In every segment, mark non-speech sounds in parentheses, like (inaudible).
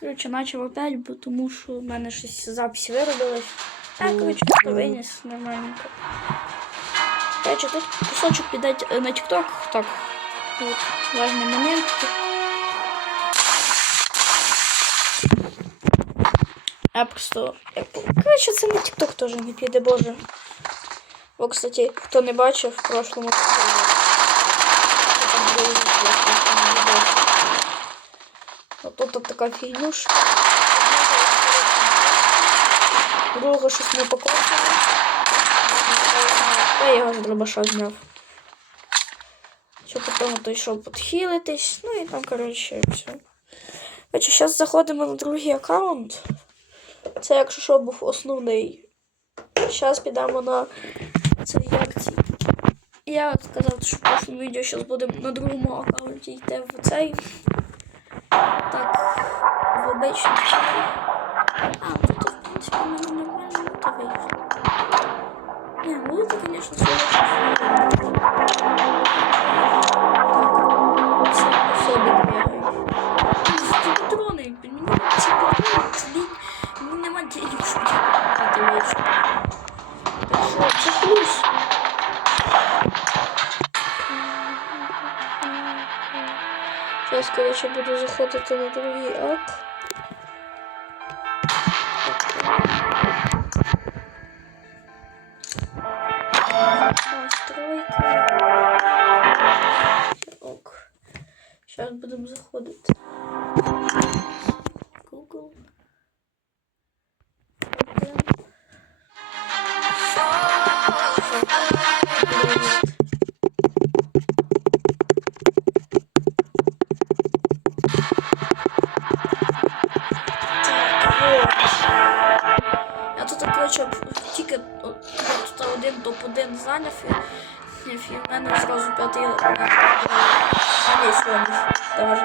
Коротше, почав опять, бо тому що в мене щось запись виробилась. Так, коротше, виніс нормальненько. Коротше, тут кусочок піде на TikTok. Так. От, важний момент. Я просто. Коротше, це на TikTok теж не піде, боже. Бо, кстати, хто не бачив в прошлому. що там було бачив. От тут от така фігнюшка. Друга щось не покоцала. Та я його з дробаша зняв. Що потім той йшов підхилитись. Ну і там, коротше, все. Коротше, зараз заходимо на другий аккаунт. Це, якщо що, був основний. Зараз підемо на цей якці. Я сказав, що в прошлому відео зараз будемо на другому аккаунті йти в цей. Так, в обичний чай. А, тут, в принципі, мене нормально то вийшло. Не, ну звісно, конечно, Зараз, буду заходити на другий ак. Топ-1 зайняв, і, і в мене зразу п'ятий. А ні, сьомий.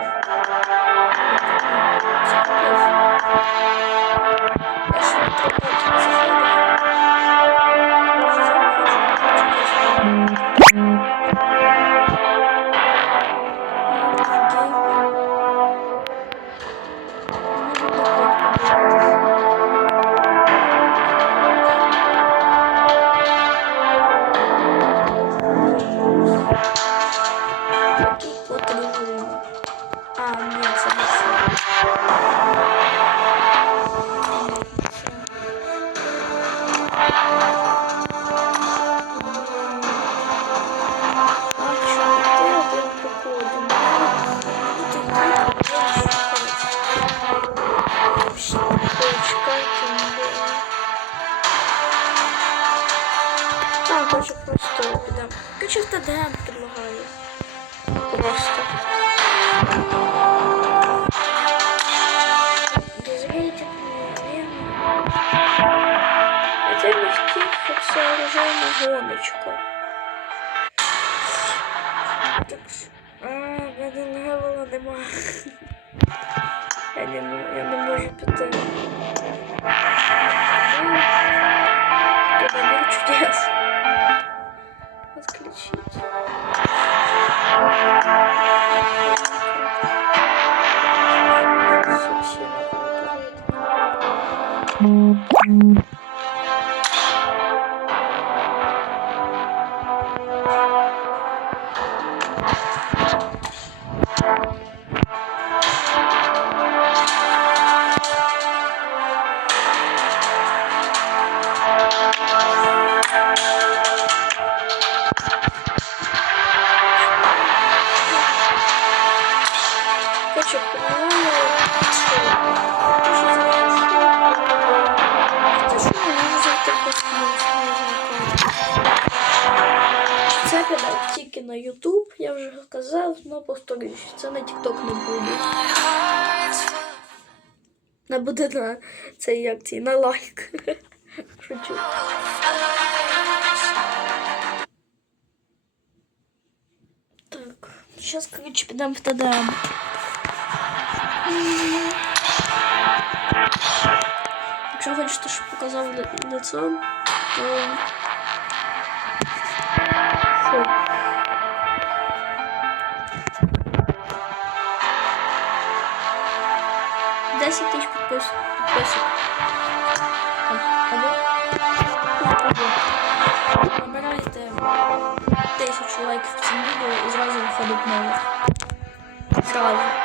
Так, хочу просто підемо. Хочу в ТДМ предлагаю. Просто. Безрейтинг, Это мистик сооружение гоночка. Так, а, мене левела нема. (laughs) Я не, я не можу піти. Казав, але повторюсь, це на TikTok не буде. Не буде на цей як цей, на лайк. (laughs) Шучу. Так, зараз, коротше, підемо в ТДМ. Якщо хочете, щоб показав лицо, то... Фу. 10 тисяч підпис... підписок. Або набирайте тисячу лайків під цим відео і зразу виходить нове. Зразу.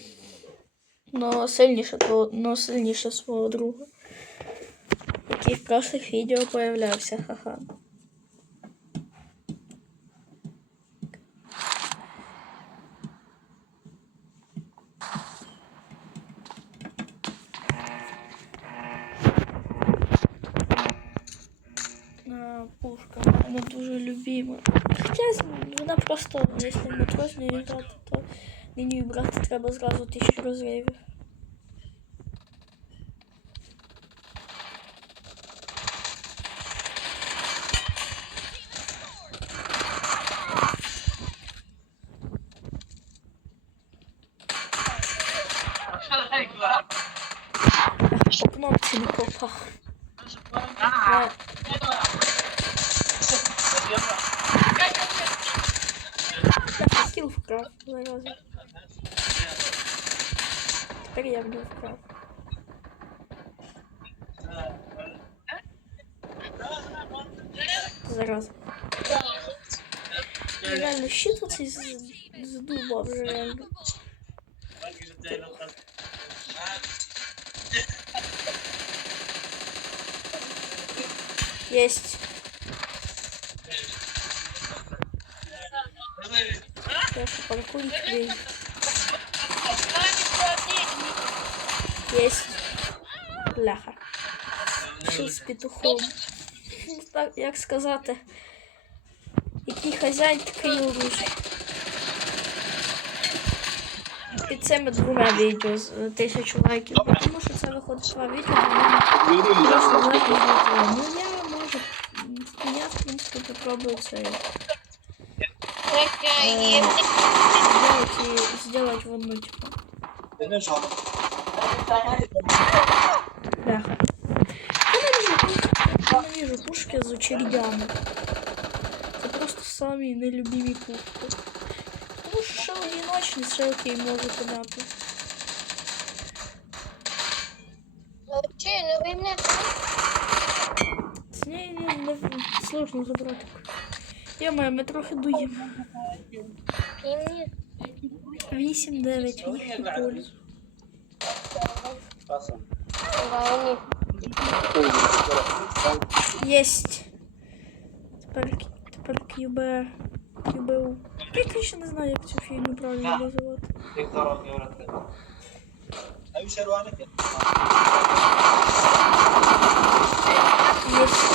Но сильніше твого, но сильніше свого друга. Який в прошлих відео появлявся, ха-ха. А, пушка вона дуже любима. Хоча вона просто, якщо в метро з нею грати, то лінію брати треба зразу тисячу розривів. Зараза. Реально щит оцей з- задубав вже реально. Есть. Сейчас паркурить весь. Есть. Ляха. Що з петухом. Не Так, як сказати. Який хазяїн, такий оружие. Під цими двома відео з е, тисячу лайків. Тому що це виходить два відео, вони просто лайків зробили. Ну я можу. Я в принципі попробую це. Е, сделать, и- сделать в одну типа. Бляха. Я ненавижу пушки, я пушки з очередями. Це просто самі нелюбимі пушки. Тому що ще одиночні стрілки можу понятно. Чи, ну ви мене З неї не, не сложно забрати. Йо-моє, ми трохи дуємо. 8-9 в їхню пользу. Вані. Єсть. Тепер, тепер QB, QBU. Я ще не знаю, як цю фігню правильно називати. Єсть.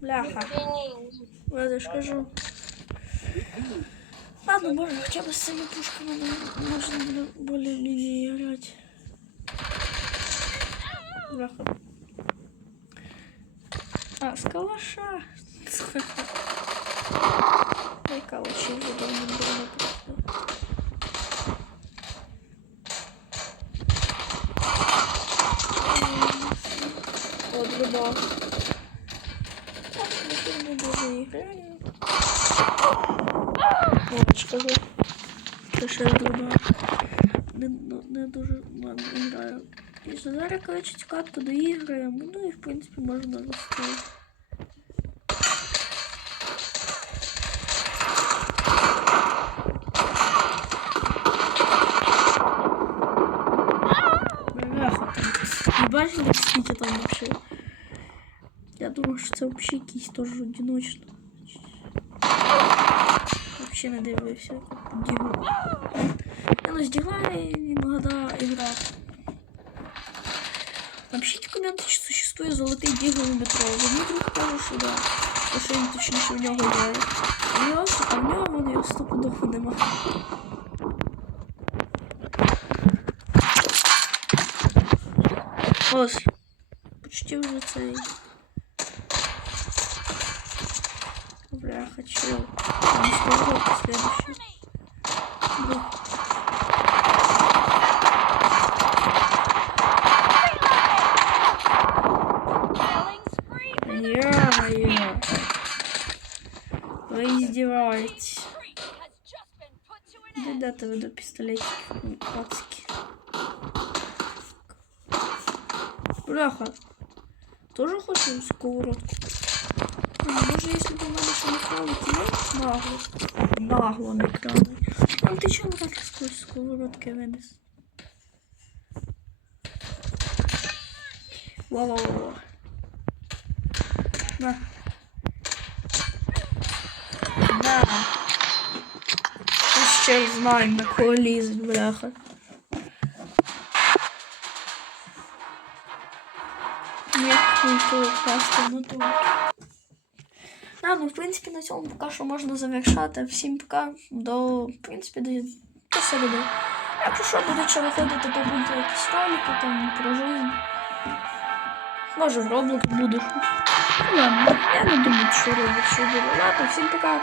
Бляха. Ні, Я же ж кажу. Ладно, можно хотя бы с цими пушками можно более-менее играть. Бляха. А, с калаша. Ой, калачи уже давно-давно просто. Вот, любого. Так, мы даже не играем. Вот, скажу. Сейчас я думаю, не, не дуже ладно играю. І що зараз, коротше, цю доіграємо. Ну і в принципі можна. Бляха. Не бачили, скільки там вообще? Я думаю, що це вообще якийсь теж одиночно. Вообще не дивився. Дігу. Я ну здіваю иногда играть. Вообще комменты, что существует золотий дігл у метро. Мені друг каже, що да. То, що він точніше в нього грає. А в нього, а в нього вони стопудово нема. Ось. Почти вже цей. Бляха, чел. Не скоро следующий. Да, ты веду пистолетик. Пацки. Бляха. Тоже хочу сковородку? А, може, якщо б у мене не крали, то нагло. Нагло не крали. А ти чого так сквозь сковородки винес? Во-во-во. На. На. Ще знаємо, на кого бляха. То. А, ну, в принципі, на цьому поки що можна завершати. Всім пока. До, в принципі, до, до середи. Якщо що буде що виходити, то будуть якісь ролики там про жизнь. Може в Roblox буде. Ну ладно, я не думаю, що робить, що буде. Ладно, всім пока.